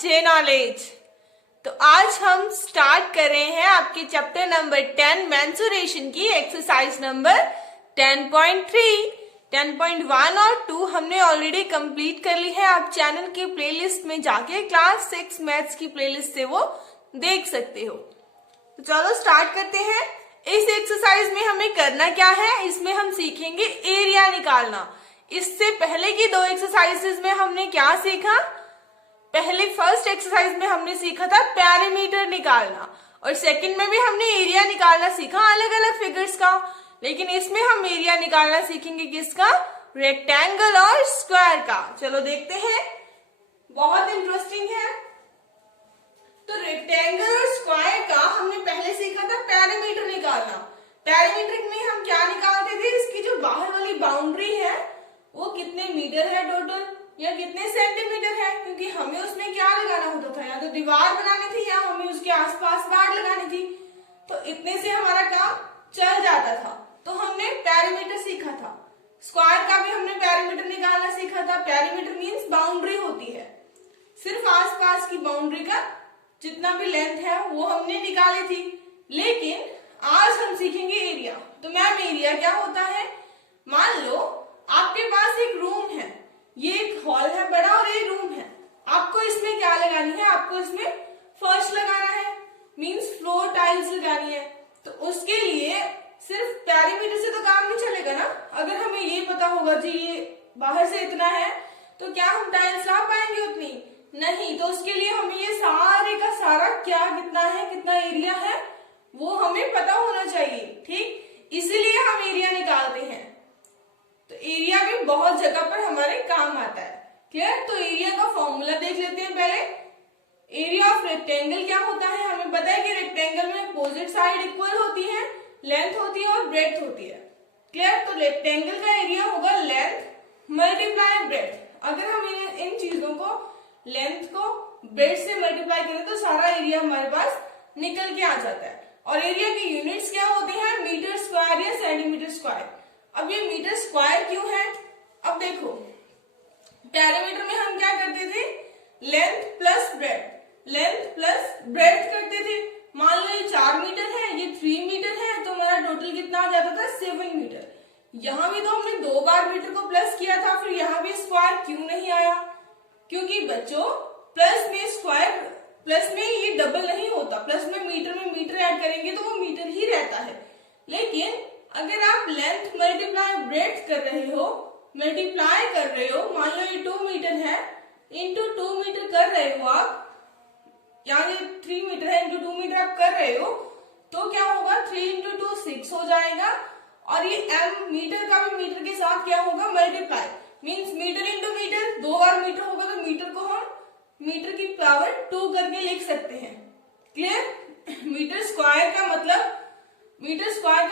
जे knowledge. तो आज हम स्टार्ट कर रहे हैं आपके चैप्टर नंबर 10 मेंसुरेशन की एक्सरसाइज नंबर 10.3। 10.1 और 2 हमने ऑलरेडी कंप्लीट कर ली है। आप चैनल की प्लेलिस्ट में जाके क्लास 6 मैथ्स की प्लेलिस्ट से वो देख सकते हो। तो चलो स्टार्ट करते हैं। इस एक्सरसाइज में हमें करना क्या है, इसमें हम सीखेंगे एरिया निकालना। इससे पहले की दो एक्सरसाइजेस में हमने क्या सीखा, पहले फर्स्ट एक्सरसाइज में हमने सीखा था पैरामीटर निकालना और सेकंड में भी हमने एरिया निकालना सीखा अलग अलग फिगर्स का। लेकिन इसमें हम एरिया निकालना सीखेंगे किसका, रेक्टेंगल और स्क्वायर का। चलो देखते हैं, बहुत इंटरेस्टिंग है। तो रेक्टेंगल और स्क्वायर का हमने पहले सीखा था पैरामीटर निकालना। पैरामीटर में हम क्या निकालते थे, इसकी जो बाहर वाली बाउंड्री है वो कितने मीटर है टोटल या कितने सेंटीमीटर है, क्योंकि हमें उसमें क्या लगाना होता था, या तो दीवार बनानी थी या हमें उसके आसपास बाड़ लगानी थी। तो इतने से हमारा काम चल जाता था। तो हमने पैरामीटर सीखा था। स्क्वायर का भी हमने पैरामीटर निकालना सीखा था। पैरामीटर मींस बाउंड्री होती है, सिर्फ आसपास की बाउंड्री का जितना भी लेंथ है वो हमने निकाली थी। लेकिन आज हम सीखेंगे एरिया। तो मैम एरिया क्या होता है, मान लो आपके पास एक रूम है, ये एक हॉल है बड़ा और ये रूम है। आपको इसमें क्या लगानी है, आपको इसमें फर्श लगाना है, मींस फ्लोर टाइल्स लगानी है। तो उसके लिए सिर्फ पैरामीटर से तो काम नहीं चलेगा ना। अगर हमें ये पता होगा जी ये बाहर से इतना है तो क्या हम टाइल्स ला पाएंगे उतनी नहीं। तो उसके लिए हमें ये सारे का सारा क्या कितना है, कितना एरिया है वो हमें पता होना चाहिए। ठीक, इसीलिए हम एरिया निकालते हैं। तो एरिया भी बहुत जगह पर हमारे काम आता है। क्लियर। तो एरिया का फॉर्मूला देख लेते हैं पहले। एरिया ऑफ रेक्टेंगल क्या होता है, हमें पता है कि रेक्टेंगल में अपोजिट साइड इक्वल होती है, लेंथ होती है और ब्रेड्थ होती है। क्लियर। तो रेक्टेंगल का एरिया होगा लेंथ मल्टीप्लाई ब्रेड्थ। अगर हम इन चीजों को लेंथ को ब्रेड्थ से मल्टीप्लाई करें तो सारा एरिया हमारे पास निकल के आ जाता है। और एरिया की यूनिट्स क्या होती है, मीटर स्क्वायर या सेंटीमीटर स्क्वायर। अब ये मीटर स्क्वायर क्यों है, अब देखो पैरामीटर में हम क्या करते थे, लेंथ प्लस ब्रेड्थ करते थे। मान लो ये 4 मीटर है, ये 3 मीटर है, तो हमारा टोटल कितना आ जाता था 7 मीटर। यहाँ भी तो हमने 2 बार मीटर को प्लस किया था, फिर यहाँ भी स्क्वायर क्यों नहीं आया, क्योंकि बच्चों प्लस में स्क्वायर प्लस में ये डबल नहीं होता। प्लस में मीटर ऐड करेंगे तो वो मीटर ही रहता है। लेकिन अगर आप लेंथ मल्टीप्लाई ब्रेड्थ कर रहे हो, मान लो ये 2 मीटर है, इंटू 2 मीटर कर रहे हो आप, यहाँ 3 मीटर है, इंटू 2 मीटर आप कर रहे हो, तो क्या होगा 3 इंटू 2 6 हो जाएगा। और ये m मीटर का भी मीटर के साथ क्या होगा, multiply, means metre into metre, 2 बार मीटर होगा तो मीटर को हम मीटर की पावर 2 करके लिख सकते हैं। क्लियर। मीटर स्क्वायर का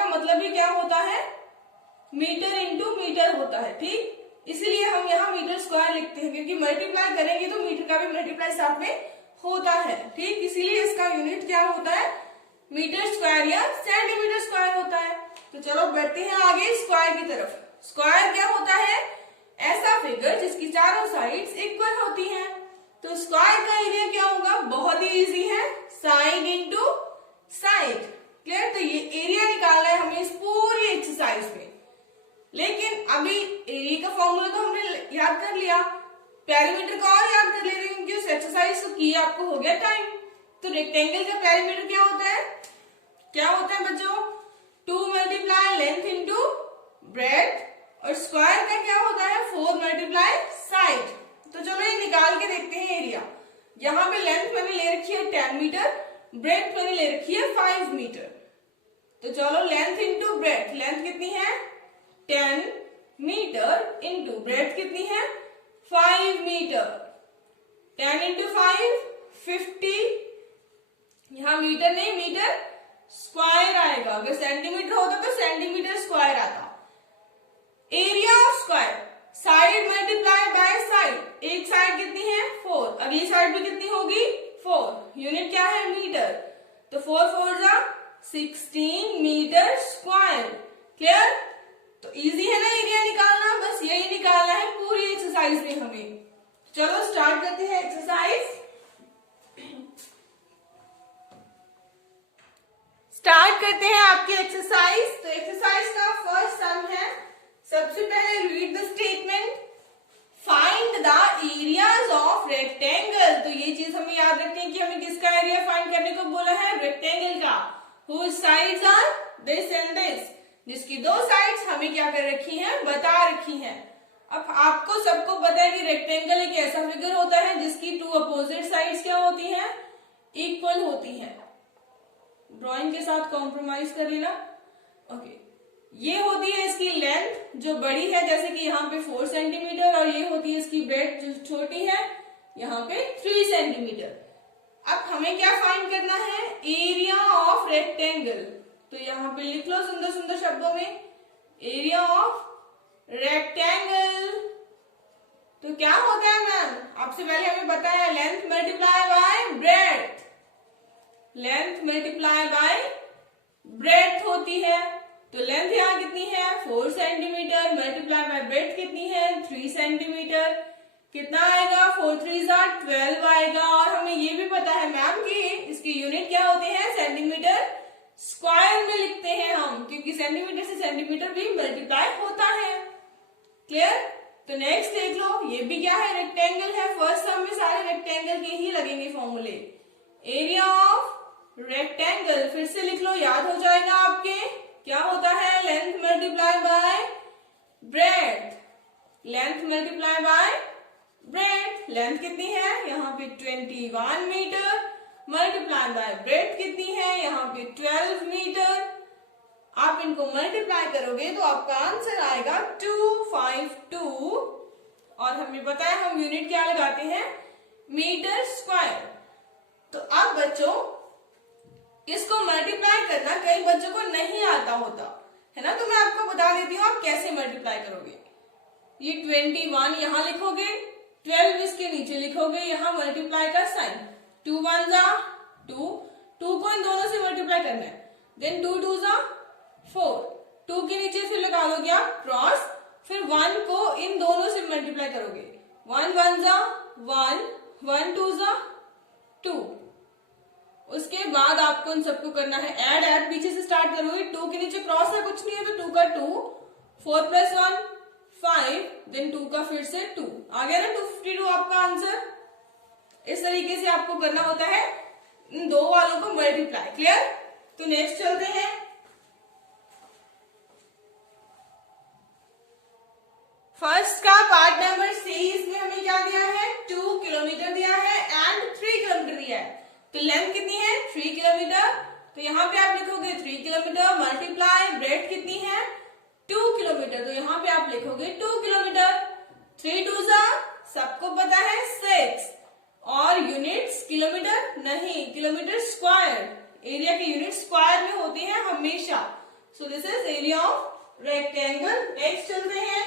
मतलब ही क्या होता है, मीटर इंटू मीटर होता है। ठीक, इसीलिए हम यहाँ मीटर स्क्वायर लिखते हैं, क्योंकि मल्टीप्लाई करेंगे तो मीटर का भी मल्टीप्लाई साथ में होता है। ठीक, इसीलिए इसका यूनिट क्या होता है, मीटर स्क्वायर या सेंटीमीटर स्क्वायर होता है। तो चलो बढ़ते हैं आगे स्क्वायर की तरफ। स्क्वायर क्या होता है, ऐसा फिगर जिसकी चारों साइड्स इक्वल होती हैं। तो स्क्वायर का एरिया क्या होगा, बहुत ही इजी है, साइड इंटू साइड। क्लियर। तो ये एरिया निकालना है हमें इस पूरी एक्सरसाइज में। लेकिन अभी एरिया का फॉर्मूला तो हमने याद कर लिया, पैरामीटर का और याद कर ले रहे हैं क्योंकि उस एक्सरसाइज को किया आपको हो गया टाइम। तो रेक्टेंगल का पैरामीटर क्या होता है बच्चों, 2 मल्टीप्लाई लेंथ इंटू ब्रेड्थ। और स्क्वायर का क्या होता है, 4 मल्टीप्लाई साइड। तो चलो ये निकाल के देखते हैं एरिया। यहाँ पे लेंथ मैंने ले रखी है 10 मीटर, ब्रेड्थ मैंने ले रखी है 5 मीटर। तो चलो लेंथ इंटू ब्रेड्थ, लेंथ कितनी है 10 मीटर इंटू ब्रेड्थ कितनी है 5 मीटर। 10 इंटू 5 50, यहाँ मीटर नहीं मीटर स्क्वायर आएगा। अगर सेंटीमीटर होता तो सेंटीमीटर स्क्वायर आता। Area of square, side multiply by side, एक साइड कितनी है 4, अगली साइड भी कितनी होगी 4, यूनिट क्या है मीटर। तो 4 4 जा 16 मीटर स्क्वायर। क्लियर। तो इजी है ना एरिया निकालना, बस यही निकालना है पूरी एक्सरसाइज में हमें। चलो स्टार्ट करते हैं एक्सरसाइज सबसे पहले read the statement, find the areas of rectangle. तो ये चीज हमें याद रखनी है कि हमें किसका एरिया फाइंड करने को बोला है, रेक्टेंगल का। Whose sides are this and this, जिसकी दो साइड्स हमें क्या कर रखी हैं, बता रखी हैं। अब आपको सबको पता है कि रेक्टेंगल एक ऐसा फिगर होता है जिसकी टू अपोजिट साइड्स क्या होती हैं, इक्वल होती हैं। ड्राइंग के साथ कॉम्प्रोमाइज कर लेना। ओके, ये होती है इसकी लेंथ जो बड़ी है, जैसे कि यहाँ पे 4 सेंटीमीटर, और ये होती है इसकी ब्रेड्थ जो छोटी है, यहाँ पे 3 सेंटीमीटर। अब हमें क्या फाइंड करना है, एरिया ऑफ रेक्टेंगल। तो यहाँ पे लिख लो सुंदर सुंदर शब्दों में, एरिया ऑफ रेक्टेंगल। तो क्या होता है मैम, आपसे पहले हमें बताया length multiply by breadth, length multiply by breadth होती है। तो लेंथ यहाँ कितनी है, 4 सेंटीमीटर, मल्टीप्लाई बाय ब्रेड्थ कितनी है, 3 सेंटीमीटर। कितना आएगा, 4 3 12 आएगा। और हमें ये भी पता है मैम कि इसकी यूनिट क्या होते हैं, सेंटीमीटर स्क्वायर में लिखते हैं हम, क्योंकि सेंटीमीटर से सेंटीमीटर भी मल्टीप्लाई होता है। क्लियर। तो नेक्स्ट देख लो, ये भी क्या है, रेक्टेंगल है। फर्स्ट सम में सारे रेक्टेंगल के ही लगेंगे फॉर्मूले। एरिया ऑफ रेक्टेंगल फिर से लिख लो, याद हो जाएगा आपके, क्या होता है, length multiply by breadth, length multiply by breadth. Length कितनी है, यहाँ पे 21 मीटर, मल्टीप्लाई बाय ब्रेड्थ कितनी है, यहाँ पे 12 मीटर। आप इनको मल्टीप्लाई करोगे तो आपका आंसर आएगा 252। और हमें पता है हम यूनिट क्या लगाते हैं, मीटर स्क्वायर। तो अब बच्चों इसको मल्टीप्लाई करना कई बच्चों को नहीं आता होता है ना, तो मैं आपको बता देती हूँ आप कैसे मल्टीप्लाई करोगे। ये 21 यहाँ लिखोगे, 12 इसके नीचे लिखोगे, यहाँ मल्टीप्लाई का साइन, 2 1 जा 2, 2 को इन दोनों से मल्टीप्लाई करना है, देन 2 2 जा 4, 2 के नीचे फिर लगा दोगे आप क्रॉस, फिर 1 को इन दोनों से मल्टीप्लाई करोगे, 1 1 जा 1, 1 2 जा 2। उसके बाद आपको इन सबको करना है ऐड, ऐड पीछे से स्टार्ट करोगे, 2 के नीचे क्रॉस है कुछ नहीं है तो 2 का 2, 4 प्लस 1 5, देन 2 का फिर से 2, आ गया ना 252 आपका आंसर। इस तरीके से आपको करना होता है इन दो वालों को मल्टीप्लाई। क्लियर। तो नेक्स्ट चलते हैं, फर्स्ट का पार्ट नंबर सी। इसमें हमें क्या दिया है, 2 किलोमीटर दिया है एंड 3 किलोमीटर दिया है। तो लेंथ कितनी है, 3 किलोमीटर। तो यहाँ पे आप लिखोगे 3 किलोमीटर मल्टीप्लाई ब्रेड्थ कितनी है, 2 किलोमीटर। तो यहाँ पे आप लिखोगे 2 किलोमीटर। 3 2 जा सबको पता है 6, और यूनिट्स किलोमीटर नहीं, किलोमीटर स्क्वायर। एरिया की यूनिट स्क्वायर में होती है हमेशा। सो this is area of rectangle. Next चलते हैं।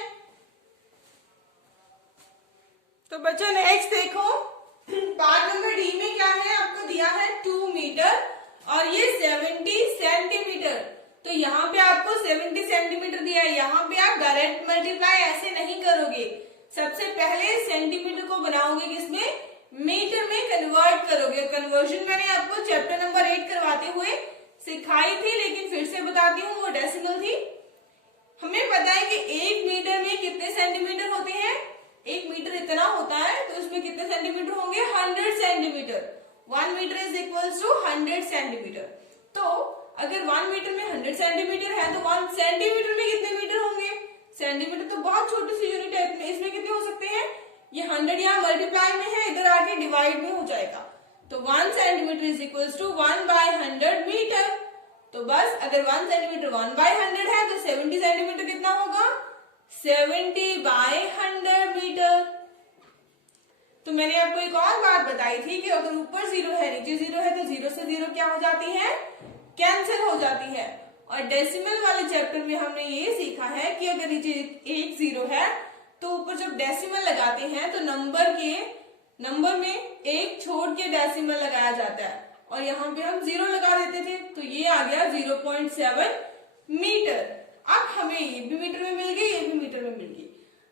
तो बच्चों नेक्स्ट देखो, पार्ट नंबर डी में क्या है, आपको दिया है 2 मीटर और ये 70 सेंटीमीटर। तो यहाँ पे आपको 70 सेंटीमीटर दिया है, यहाँ पे आप डायरेक्ट मल्टीप्लाई ऐसे नहीं करोगे, सबसे पहले सेंटीमीटर को बनाओगे किसमें, मीटर में कन्वर्ट करोगे। कन्वर्जन मैंने आपको चैप्टर नंबर 8 करवाते हुए सिखाई थी, लेकिन फिर से बताती हूँ, वो डेसिमल थी। हमें पता है कि 1 मीटर में कितने सेंटीमीटर होते हैं, 1 मीटर इतना होता है, तो इसमें कितने सेंटीमीटर होंगे, 100 centimetre. 1 metre is equals to 100 centimetre. तो अगर 1 मीटर में 100 सेंटीमीटर है तो 1 सेंटीमीटर में कितने मीटर होंगे, सेंटीमीटर तो बहुत छोटी सी यूनिट है, इसमें कितने हो सकते हैं, ये 100 यहाँ मल्टीप्लाई में है, इधर आके डिवाइड में हो जाएगा। तो 1 centimetre is equals to 1/100 metre. तो बस अगर 1 सेंटीमीटर 1/100 है तो 70 सेंटीमीटर कितना होगा, 70/100 मीटर। तो मैंने आपको एक और बात बताई थी कि अगर ऊपर 0 है नीचे 0 है तो 0 से 0 क्या हो जाती है, कैंसिल हो जाती है। और डेसिमल वाले चैप्टर में हमने ये सीखा है कि अगर नीचे 1 0 है तो ऊपर जब डेसिमल लगाते हैं तो नंबर में 1 छोड़ के डेसिमल लगाया जाता है, और यहाँ पे हम 0 लगा देते थे, तो ये आ गया 0.7 मीटर। अब हमें ये भी मीटर में मिल गई, ये भी मीटर में मिल गई।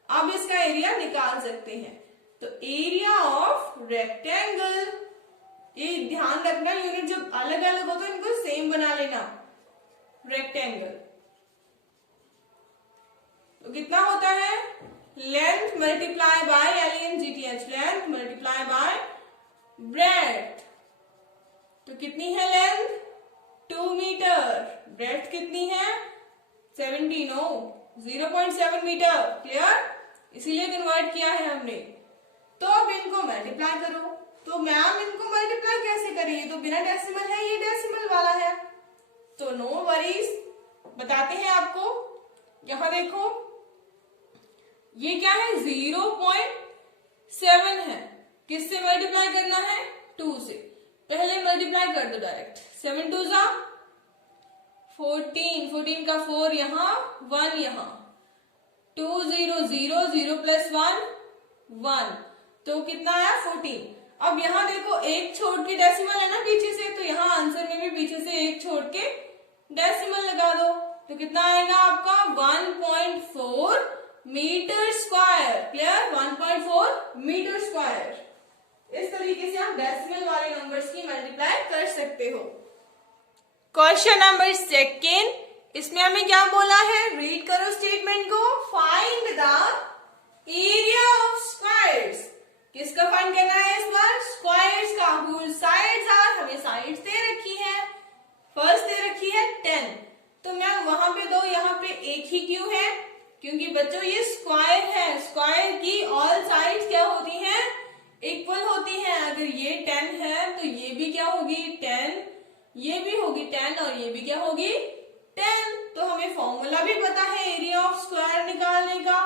अब इसका एरिया निकाल सकते हैं। तो एरिया ऑफ रेक्टेंगल, ये ध्यान रखना, यूनिट जब अलग अलग हो तो इनको सेम बना लेना, रेक्टेंगल। तो कितना होता है, length multiply by LENGTH, length multiply by breadth. तो कितनी है लेंथ, 2 मीटर, ब्रेड्थ कितनी है 17, 0.7 मीटर। क्लियर, इसीलिए कन्वर्ट किया है हमने। तो अब इनको मल्टीप्लाई करो। तो मैम इनको मल्टीप्लाई कैसे करें, ये तो बिना डेसिमल है, ये डेसिमल वाला है। तो नो वरीज, बताते हैं आपको। यहां देखो ये क्या है, 0.7 है। किससे मल्टीप्लाई करना है, 2 से। पहले मल्टीप्लाई कर दो डायरेक्ट, 7 2 जा 14, 14 का 4 यहाँ, 1 यहाँ, 2 0 0 0 प्लस 1 1, तो कितना आया 14। अब यहाँ देखो एक छोड़ के डेसिमल है ना पीछे से, तो यहाँ आंसर में भी पीछे से एक छोड़ के डेसिमल लगा दो। तो कितना आएगा आपका 1.4 metre square. Clear, 1.4 metre square. इस तरीके से आप डेसिमल वाले नंबर्स की मल्टीप्लाई कर सकते हो। क्वेश्चन नंबर 2, इसमें हमें क्या बोला है, रीड करो स्टेटमेंट को। Find the area of squares. किसका फाइंड करना है इस बार, स्क्वायर्स का। हुज साइड्स आर, हमें साइड्स दे रखी है। फर्स्ट दे रखी है 10, तो मैम वहां पे 2, यहाँ पे 1 ही क्यों है, क्योंकि बच्चों ये स्क्वायर है। स्क्वायर की ऑल साइड्स क्या होती हैं, इक्वल होती हैं। अगर ये 10 है तो ये भी क्या होगी 10, ये भी होगी 10 और ये भी क्या होगी 10। तो हमें फॉर्मूला भी पता है एरिया ऑफ स्क्वायर निकालने का।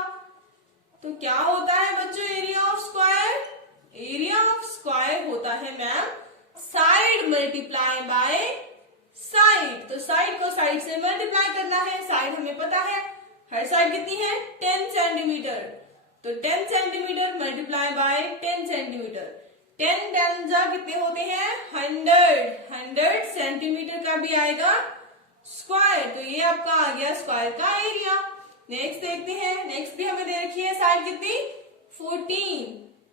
तो क्या होता है बच्चों area of square, area of square होता है ma'am side multiply by side. तो साइड को साइड से मल्टीप्लाई करना है। साइड हमें पता है हर साइड कितनी है 10 सेंटीमीटर। तो 10 सेंटीमीटर मल्टीप्लाई बाय 10 सेंटीमीटर। 10 10 जा कितने होते हैं 100, 100 सेंटीमीटर का भी आएगा स्क्वायर। तो ये आपका आ गया स्क्वायर का एरिया। नेक्स्ट देखते हैं, नेक्स्ट भी हमें दे रखी है साइड कितनी 14।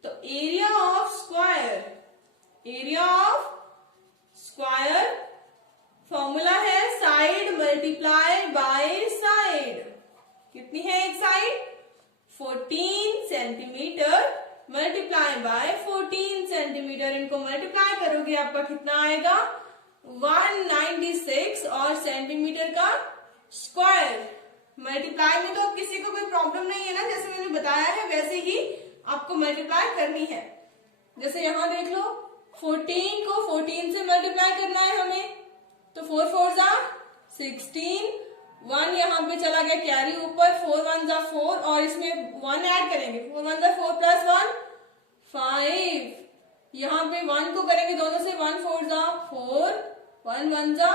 तो area of square, area of square formula है साइड मल्टीप्लाई बाय साइड। कितनी है एक side 14 centimetre multiply by 14 centimetre. इनको मल्टीप्लाई करोगे आपका कितना आएगा 196 और सेंटीमीटर का स्क्वायर। मल्टीप्लाई में तो अब किसी को कोई प्रॉब्लम नहीं है ना, जैसे मैंने बताया है वैसे ही आपको मल्टीप्लाई करनी है। जैसे यहां देख लो 14 को 14 से मल्टीप्लाई करना है हमें, तो 4 4 जा 16, 1 यहाँ पे चला गया कैरी ऊपर, 4 1 जा 4 और इसमें 1 ऐड करेंगे, 4 1 जा 4 प्लस 1 5। यहाँ पे 1 को करेंगे दोनों से, 1 4 जा 4, 1 1 जा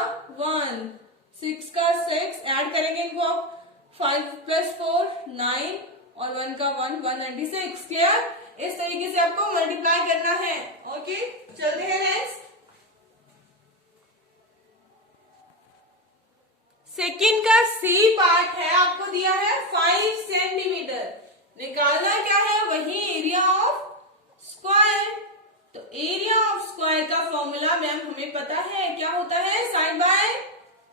1, 6 का 6 ऐड करेंगे इनको आप, 5 प्लस 4 9 और 1 का 1 196। क्लियर, इस तरीके से आपको मल्टीप्लाई करना है। ओके, चलते हैं नेक्स्ट। सेकंड का सी पार्ट है, आपको दिया है 5 सेंटीमीटर। निकालना क्या है, वही एरिया ऑफ स्क्वायर। तो एरिया ऑफ स्क्वायर का फॉर्मूला मैम हमें पता है क्या होता है, side by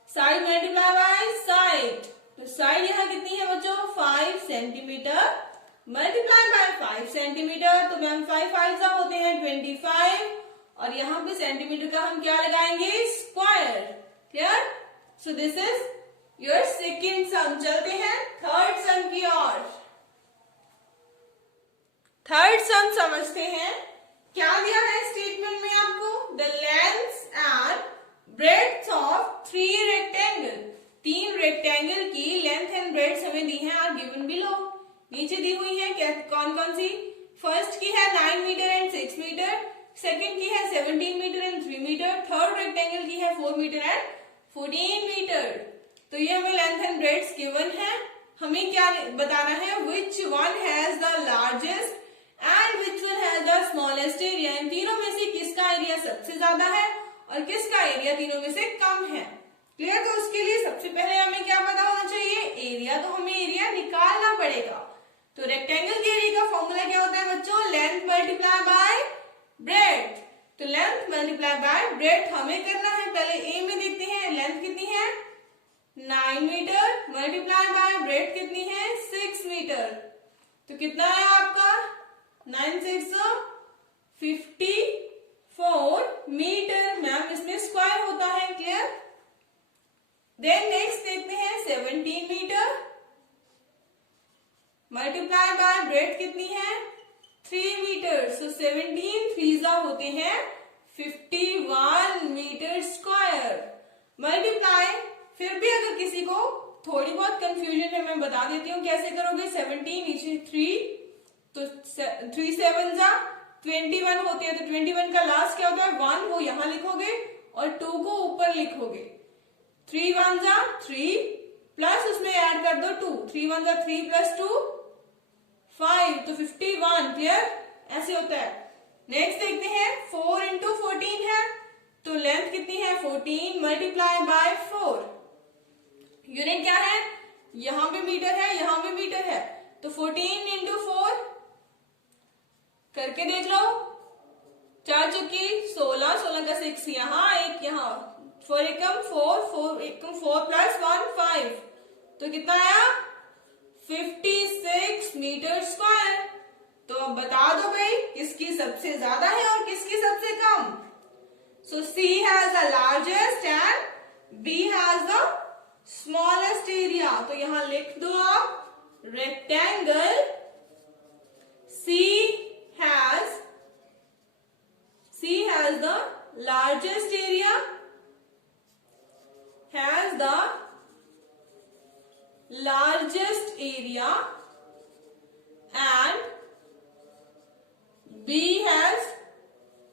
side multiply by side. तो साइड यहाँ कितनी है बच्चों 5 सेंटीमीटर मल्टीप्लाई बाय 5 सेंटीमीटर। तो मैम 5 5 होते हैं 25 और यहाँ पे सेंटीमीटर का हम क्या लगाएंगे square. Clear, so this is your second sum. चलते हैं थर्ड सम की ओर। थर्ड सम समझते हैं, क्या दिया है स्टेटमेंट में आपको, the lengths and breadth of 3 rectangle. 3 rectangle की लेंथ एंड ब्रेड्थ हमें दी है, आर गिवन बिलो। नीचे दी हुई है क्या, कौन कौन सी, फर्स्ट की है 9 मीटर एंड 6 मीटर, सेकंड की है 17 metre and 3 metre, third rectangle की है 4 मीटर एंड 14 मीटर। तो ये हमें लेंथ एंड ब्रेड्थ गिवन है। हमें क्या बताना है, which one has the largest and which one has the smallest area. इन तीनों में से किसका एरिया सबसे ज्यादा है और किसका एरिया तीनों में से कम है। क्लियर, तो उसके लिए सबसे पहले हमें क्या पता होना चाहिए, एरिया। तो हमें एरिया निकालना पड़ेगा। तो रेक्टेंगल के एरिया का फॉर्मूला क्या होता है बच्चों, लेंथ मल्टीप्लाई बाय ब्रेड्थ। तो लेंथ मल्टीप्लाई बाय ब्रेड्थ हमें करना है। पहले ए में देखते हैं लेंथ कितनी है 9 मीटर मल्टीप्लाई बाय ब्रेथ कितनी है 6 मीटर। तो कितना है आपका 9 6 54 मीटर। मैम इसमें स्क्वायर होता है, क्लियर। देन नेक्स्ट देखते हैं 17 मीटर मल्टीप्लाई बाय ब्रेथ कितनी है 3 मीटर। सो 17 थ्रीजा होते हैं 51 मीटर स्क्वायर। मल्टीप्लाई, फिर भी अगर किसी को थोड़ी बहुत कंफ्यूजन है मैं बता देती हूँ कैसे करोगे। 17 नीचे 3 तो 3 7 जा 21 होती है, तो 21 का लास्ट क्या होता है 1, वो यहां लिखोगे और 2 को ऊपर लिखोगे। 3 1 जा 3 प्लस उसमें ऐड कर दो 2, 3 1 जा 3 प्लस 2 5, तो 51, क्लियर। ऐसे होता है। नेक्स्ट देखते हैं 4 इंटू 14 है, तो लेंथ कितनी है 14 मल्टीप्लाई बाय 4। यूनिट क्या है, यहां भी मीटर है यहां भी मीटर है, तो 14 इंटू 4 करके देख लो। 4 चुकी 16, 16 का 6 यहां, एक यहां, 4 एकम 4, 4 एकम 4 प्लस 1 5, तो कितना आया 56 मीटर स्क्वायर। तो अब बता दो भाई किसकी सबसे ज्यादा है और किसकी सबसे कम। सो C has the largest and B has the smallest area. तो यहां लिख दो आप rectangle C has the largest area, has the largest area and B has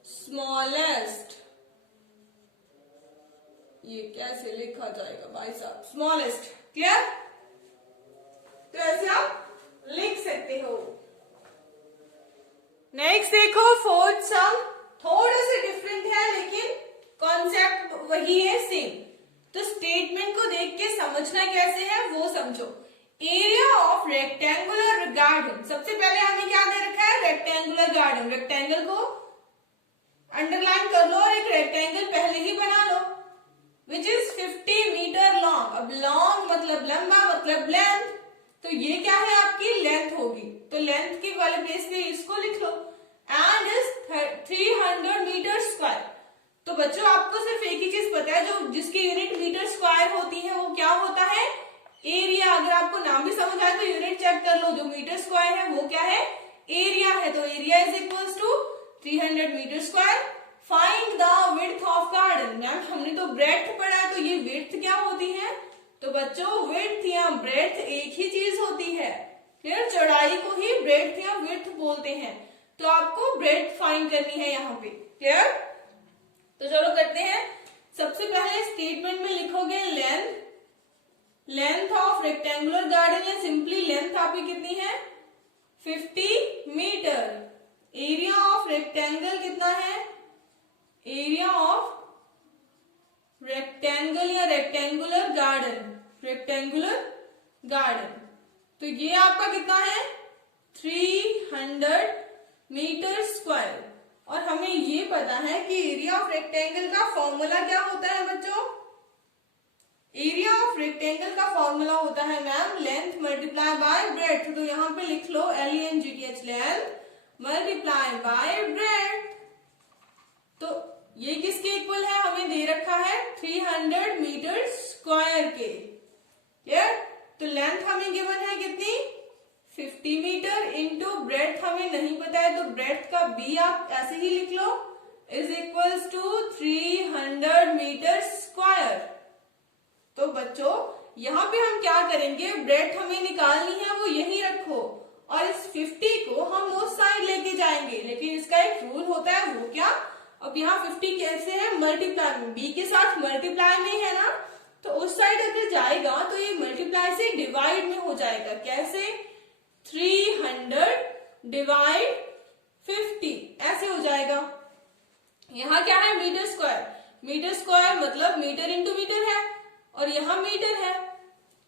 smallest। ये कैसे लिखा जाएगा भाई साहब, स्मॉलेस्ट, क्लियर। तो ऐसे आप लिख सकते हो। नेक्स्ट देखो फोर्थ सम, थोड़ा सा डिफरेंट है लेकिन कॉन्सेप्ट वही है सेम। तो स्टेटमेंट को देख के समझना कैसे है वो समझो। एरिया ऑफ रेक्टेंगुलर गार्डन, सबसे पहले हमें क्या दे रखा है रेक्टेंगुलर गार्डन। रेक्टेंगल को अंडरलाइन कर लो और एक रेक्टेंगल पहले ही बना लो विच इज 50 मीटर लॉन्ग। अब लॉन्ग मतलब लंबा मतलब लेंथ, तो ये क्या है आपकी लेंथ होगी, तो लेंथ के वाले बेस पे इसको लिख लो एंड इज 300 मीटर स्क्वायर। तो बच्चों आपको सिर्फ एक ही चीज पता है, जो जिसकी यूनिट मीटर स्क्वायर होती है वो क्या होता है एरिया। अगर आपको नाम भी समझ आए तो यूनिट चेक कर लो, जो मीटर स्क्वायर है वो क्या है एरिया है। तो area is equals to 300 metre square. Find the width of garden. Ma'am हमने तो ब्रेड्थ पढ़ा है, तो ये विड्थ क्या होती है, तो बच्चों विड्थ या ब्रेड्थ एक ही चीज होती है, क्लियर। चौड़ाई को ही ब्रेड्थ या विड्थ बोलते हैं, तो आपको ब्रेड्थ फाइंड करनी है यहाँ पे, क्लियर। तो चलो करते हैं। सबसे पहले स्टेटमेंट में लिखोगे length, length of rectangular garden या सिंपली लेंथ आपकी कितनी है 50 मीटर। एरिया ऑफ रेक्टेंगल कितना है, एरिया ऑफ रेक्टेंगल या रेक्टेंगुलर गार्डन, रेक्टेंगुलर गार्डन, तो ये आपका कितना है 300 मीटर स्क्वायर। और हमें ये पता है कि एरिया ऑफ रेक्टेंगल का फॉर्मूला क्या होता है बच्चों, एरिया ऑफ रेक्टेंगल का फॉर्मूला होता है ma'am length multiply by breadth. तो यहाँ पे लिख लो LENGTH length multiply by breadth. तो ये किसके इक्वल है, हमें दे रखा है 300 मीटर स्क्वायर के, क्लियर। तो लेंथ हमें गिवन है कितनी 50 मीटर इंटू ब्रेड्थ हमें नहीं पता है, तो ब्रेड्थ का B आप ऐसे ही लिख लो is equals to 300 metre square. तो बच्चों यहाँ पे हम क्या करेंगे, ब्रेड्थ हमें निकालनी है वो यही रखो और इस 50 को हम उस साइड लेके जाएंगे, लेकिन इसका एक रूल होता है वो क्या, अब यहाँ 50 कैसे है मल्टीप्लाई में, B के साथ मल्टीप्लाई में है ना, तो उस साइड अगर जाएगा तो ये मल्टीप्लाई से डिवाइड में हो जाएगा। कैसे 300 डिवाइड 50 ऐसे हो जाएगा। यहाँ क्या है मीटर स्क्वायर, मीटर स्क्वायर मतलब मीटर इंटू मीटर है और यहाँ मीटर है,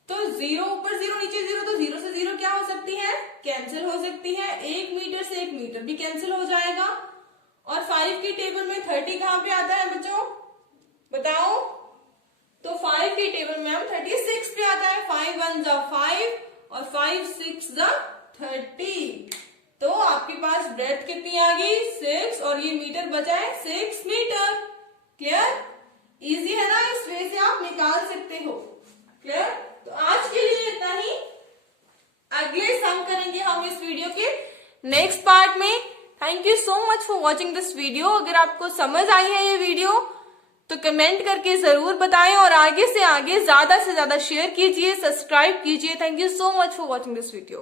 तो जीरो ऊपर जीरो नीचे जीरो, तो जीरो से जीरो क्या हो सकती है कैंसिल हो सकती है, 1 मीटर से 1 मीटर भी कैंसिल हो जाएगा। और 5 की टेबल में 30 कहाँ पे आता है बच्चों बताओ, तो 5 के टेबल में हम 36 पे आता है। 5 1 जा 5 और 5 6 जा 30। तो आपके पास ब्रेथ कितनी आ गई? 6 और ये मीटर बचा है 6 मीटर। क्लियर? इजी है ना, इस वे से आप निकाल सकते हो। क्लियर? तो आज के लिए इतना ही। अगले सम करेंगे हम इस वीडियो के नेक्स्ट पार्ट में। Thank you so much for watching this video. अगर आपको समझ आई है ये वीडियो तो कमेंट करके जरूर बताएं और आगे से आगे ज्यादा से ज्यादा शेयर कीजिए, सब्सक्राइब कीजिए। Thank you so much for watching this video.